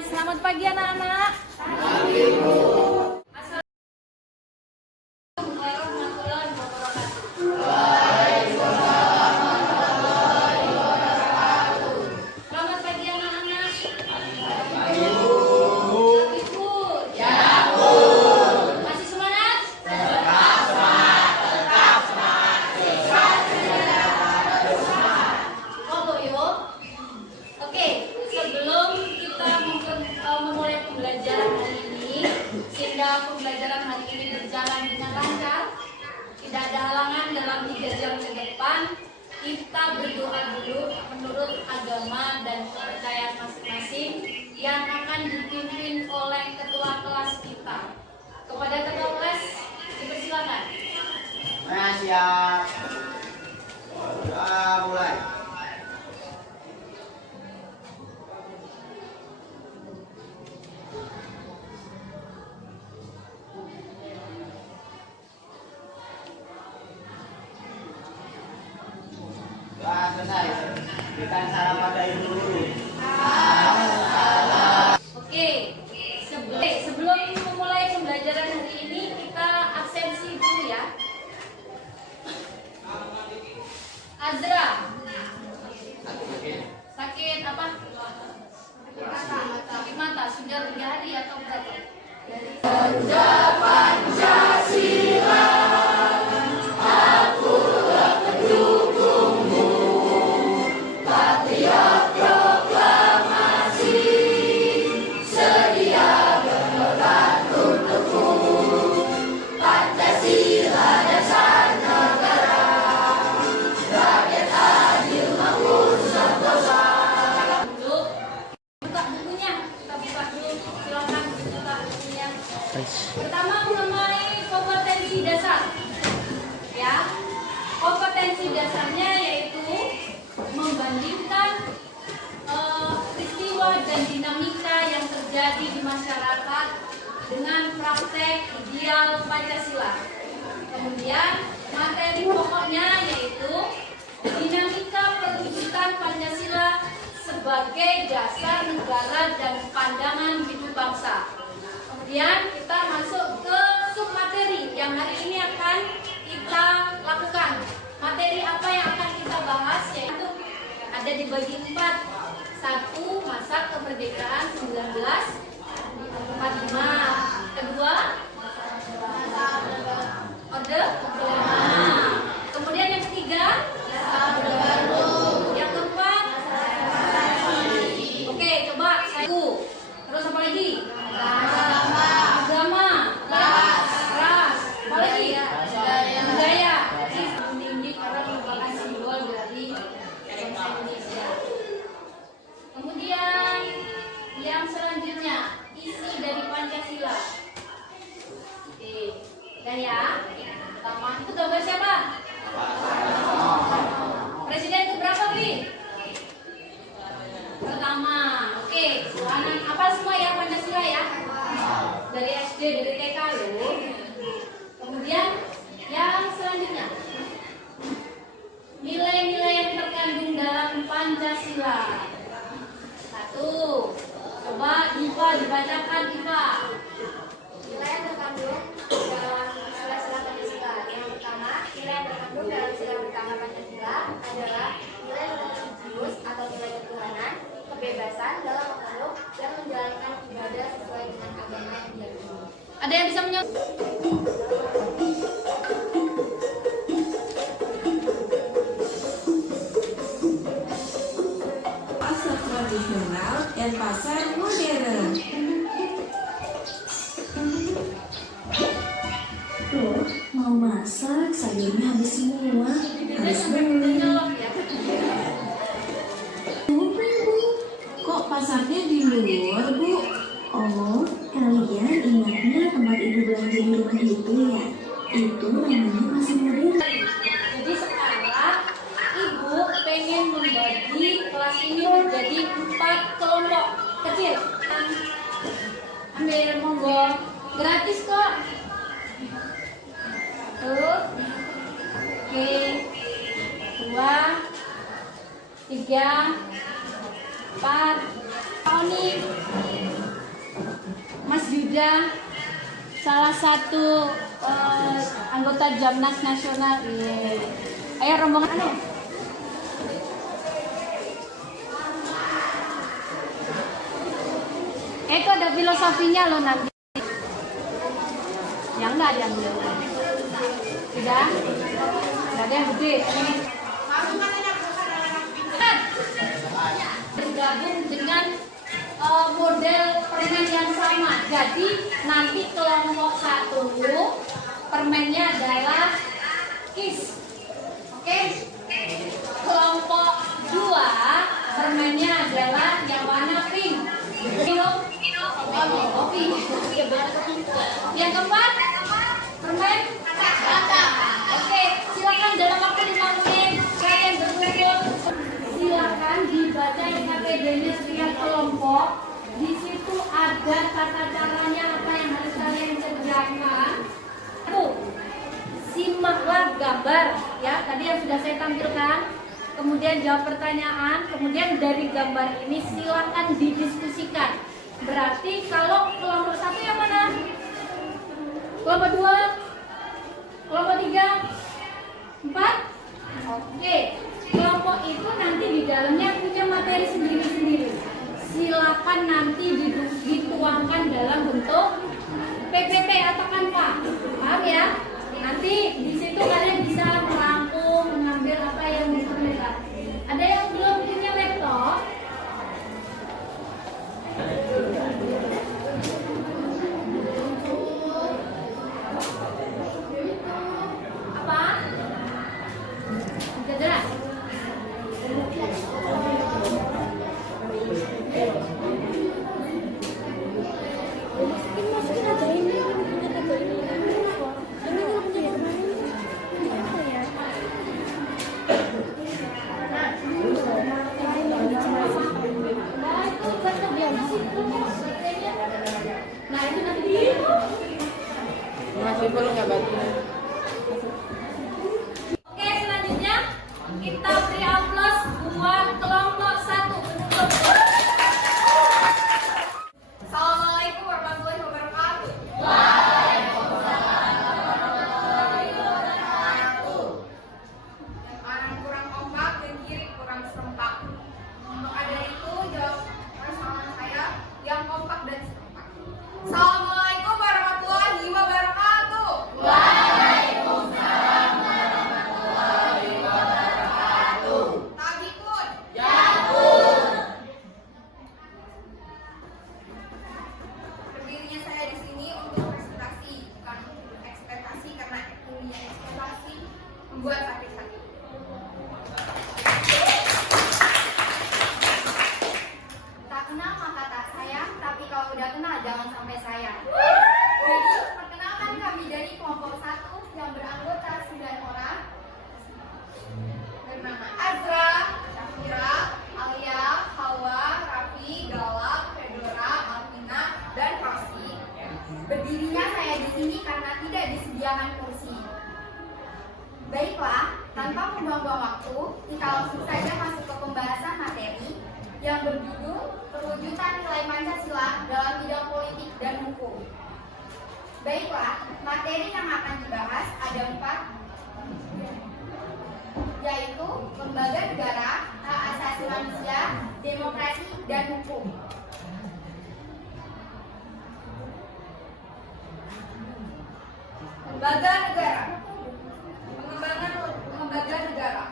Hai, selamat pagi anak-anak. Pagi, Bu. Selamat pagi anak-anak. Pagi, Bu. Pagi, Bu. Ya, Bu. Masih semangat? Tetap semangat, tetap semangat. Oh, Boyo. Oke, sebelum kita memulai pembelajaran hari ini, sehingga pembelajaran hari ini berjalan dengan lancar, tidak ada halangan dalam 3 jam ke depan, kita berdoa dulu menurut agama dan kepercayaan masing-masing yang akan dipimpin oleh ketua kelas kita. Kepada ketua kelas, dipersilakan. Nah, siap. Mulai. Selesai. Berikan salam pada ibu dulu. Oke, sebelum memulai pembelajaran hari ini, kita absensi dulu ya. Azra, sakit apa? Sakit mata. Sudah 3 hari atau berapa? Dulu, buka bukunya. Kita buka dulu. Silakan buka bukunya. Pertama mengenai kompetensi dasar. Ya, kompetensi dasarnya yaitu membandingkan peristiwa dan dinamika yang terjadi di masyarakat dengan praktek ideal Pancasila. Kemudian materi pokoknya yaitu dinamika perwujudan Pancasila sebagai dasar negara dan pandangan hidup bangsa. Kemudian kita masuk ke submateri yang hari ini akan kita lakukan. Materi apa yang akan kita bahas yaitu ada dibagi 4. 1. Masa kemerdekaan 1945. Kedua, Orde Baru. Kemudian yang ketiga, yang keempat, oke, coba saya. Terus apa lagi? Agama, ras, apa lagi? Budaya. Tinggi karena merupakan simbol dari bangsa Indonesia. Kemudian yang selanjutnya, isi dari Pancasila. Oke, udah ya. Pertama, itu gambar siapa? Presiden itu berapa, Bi? Pertama. Oke, anak apa semua ya Pancasila ya? Dari SD, dari TK loh. Kemudian yang selanjutnya, nilai-nilai yang terkandung dalam Pancasila. 1. Coba Diva dibacakan, Diva. Nilai yang terkandung dalam sila-sila Pancasila. Yang pertama, nilai yang terkandung dalam sila pertama Pancasila adalah nilai religius atau nilai ketuhanan, kebebasan dalam memeluk dan menjalankan ibadah sesuai dengan agama yang diyakini. Ada yang bisa menjawab? Pasar tradisional dan pasar modern. Loh, mau masak, sayurnya habis semua. Harus beli. Bu, Kok pasarnya di luar, Bu? oh, kalian ingatnya tempat ibu belanja di rumah itu ya? Itu namanya pasar modern. Jadi sekarang ibu pengen membagi kelas ini menjadi 4 kelompok kecil. Ambil monggo, gratis kok. Tuh, oke, 2, 3, 4. Tony, Yuda, salah satu anggota Jamnas Nasional. Ayo rombongan. Itu ada filosofinya loh nanti. Yang enggak ada yang belum. Sudah? Enggak ada yang gede. Bergabung dengan model permen yang sama. Jadi nanti kelompok 1 permennya adalah kiss. Oke? Kelompok 2 permennya adalah yang warna pink. Kopi. Yang keempat permen kacang. Oke, silakan dalam waktu 5 menit kalian berkumpul. Silakan dibaca KTD-nya setiap kelompok. Di situ ada tata caranya apa yang harus kalian kerjakan. Simaklah gambar ya, tadi yang sudah saya tampilkan. Kemudian jawab pertanyaan. Kemudian dari gambar ini silakan didiskusikan. Berarti kalau kelompok 1 yang mana? Kelompok 2? Kelompok 3? 4? Oke. Kelompok itu nanti di dalamnya punya materi sendiri-sendiri. Silakan nanti dituangkan dalam bentuk PPT atau kanva. Paham ya? Nanti di situ kalian bisa merangkum, mengambil apa yang diperlukan. Ada yang belum punya laptop? Apa? Sudah jelas? Nah itu nanti Masih perlu nggak bantu? Oke, selanjutnya kita beri aplaus buat kelompok 1. Assalamualaikum warahmatullahi wabarakatuh. Yang kanan kurang kompak dan kiri kurang serempak. Maka dari itu jawab persoalan saya yang kompak dan serempak. Assalamualaikum warahmatullahi wabarakatuh. Waalaikumsalam warahmatullahi wabarakatuh. Tabikun. Berdirinya saya di sini untuk presentasi, bukan untuk ekspektasi, karena dunia ekspektasi membuat sakit-sakit. Tak kenal maka tak sayang, tapi kalau udah kenal jangan sampai sayang. Jadi, perkenalkan kami dari kelompok 1 yang beranggota 9 orang. Bernama Azra, Syafira, Alia, Hawa, Raffi, Galak, Fedora, Alvina, dan Rosi. Berdirinya saya di sini karena tidak disediakan kursi. Baiklah, tanpa membuang-buang waktu, kita langsung saja masuk ke pembahasan materi yang berjudul Perwujudan Nilai Pancasila dalam Bidang Politik dan Hukum. Baiklah, materi yang akan dibahas ada 4, yaitu lembaga negara, hak asasi manusia, demokrasi, dan hukum. Lembaga negara. Pengembangan lembaga negara.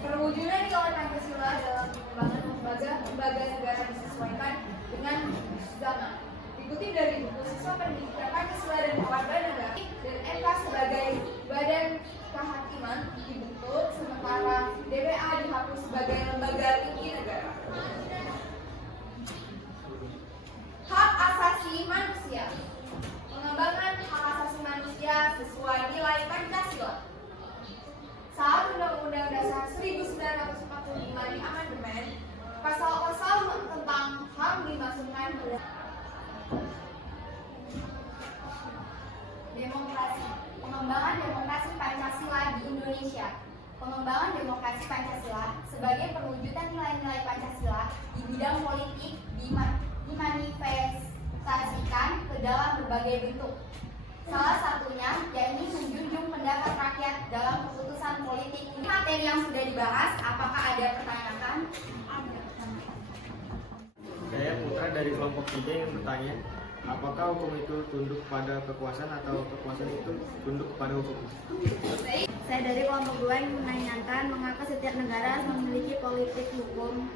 Perwujudan nilai Pancasila dalam pengembangan lembaga negara disesuaikan dengan zaman. Dikutip dari buku Siswa Pendidikan Pancasila dan Kewarganegaraan dan MK sebagai badan kehakiman dibentuk, sementara DPA dihapus sebagai lembaga tinggi negara. Hak asasi manusia. Pengembangan hak asasi manusia sesuai nilai Pancasila. Saat Undang-Undang Dasar 1945 diamandemen, pasal-pasal tentang HAM dimasukkan ke demokrasi. Pengembangan demokrasi Pancasila di Indonesia. Pengembangan demokrasi Pancasila sebagai perwujudan nilai-nilai Pancasila di bidang politik dimanifestasikan dimanifestasikan ke dalam berbagai bentuk. Salah satunya yakni menjunjung pendapat rakyat dalam keputusan politik. Ini materi yang sudah dibahas. Apakah ada pertanyaan? Saya Putra dari kelompok 3 yang bertanya, apakah hukum itu tunduk pada kekuasaan atau kekuasaan itu tunduk kepada hukum? Saya dari kelompok 2 yang menanyakan mengapa setiap negara memiliki politik hukum.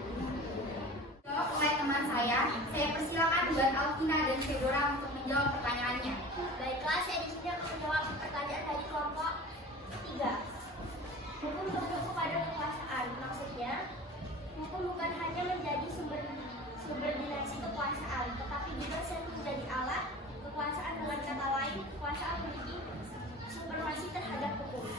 Oleh teman saya persilakan buat Alvina dan Fedora untuk menjawab pertanyaannya. Baiklah, saya di sini akan menjawab pertanyaan dari kelompok 3. Hukum tunduk kepada kekuasaan. Maksudnya, hukum bukan hanya menjadi sumber dinasti kekuasaan, tetapi juga sering menjadi alat kekuasaan. Dengan kata lain, kekuasaan memiliki supremasi terhadap hukum.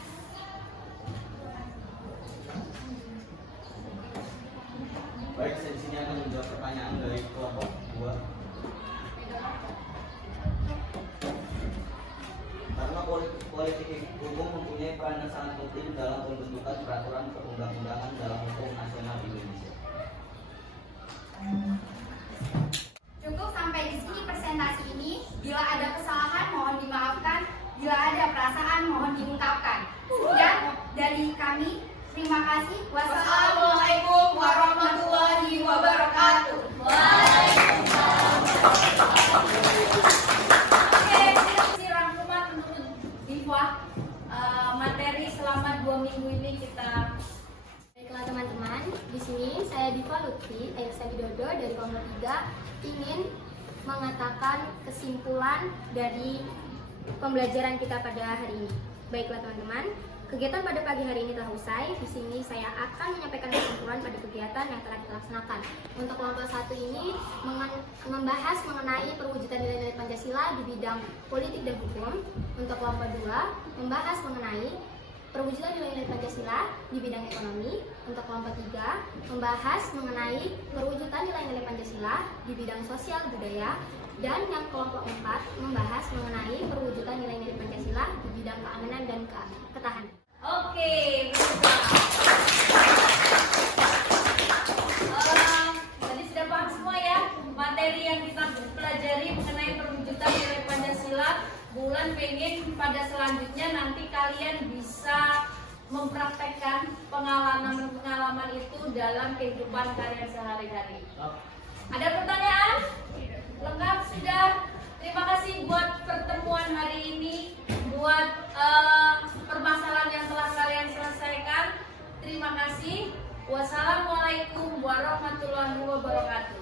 Baik, saya di sini akan menjawab pertanyaan dari kelompok 2. Karena politik hukum mempunyai peran yang sangat penting dalam pembentukan peraturan perundang-undangan dalam hukum nasional Indonesia. Cukup sampai di sini presentasi ini. Bila ada kesalahan mohon dimaafkan. Bila ada perasaan mohon diungkapkan. Sekian dari kami. Terima kasih. Wassalamualaikum warahmatullahi wabarakatuh. Oke, ini rangkuman menurut Diva materi selama 2 minggu ini kita. Baiklah teman-teman, di sini saya Diva Lutfi, Airsa Widodo dari kelompok 3 ingin mengatakan kesimpulan dari pembelajaran kita pada hari ini. Baiklah teman-teman, kegiatan pada pagi hari ini telah usai. Di sini saya akan menyampaikan kesimpulan pada kegiatan yang telah kita laksanakan. Untuk kelompok 1 ini membahas mengenai perwujudan nilai-nilai Pancasila di bidang politik dan hukum. Untuk kelompok 2 membahas mengenai perwujudan nilai-nilai Pancasila di bidang ekonomi. Untuk kelompok 3 membahas mengenai perwujudan nilai-nilai Pancasila di bidang sosial budaya. Dan yang kelompok 4 membahas mengenai perwujudan nilai-nilai Pancasila di bidang keamanan dan ketahanan. Oke, tadi sudah paham semua ya materi yang kita pelajari mengenai perwujudan nilai Pancasila. Bulan pengen pada selanjutnya nanti kalian bisa mempraktekkan pengalaman itu dalam kehidupan kalian sehari-hari. Ada pertanyaan? Lengkap sudah? Terima kasih buat pertemuan hari ini, buat permasalahan yang telah kalian selesaikan. Terima kasih. Wassalamualaikum warahmatullahi wabarakatuh.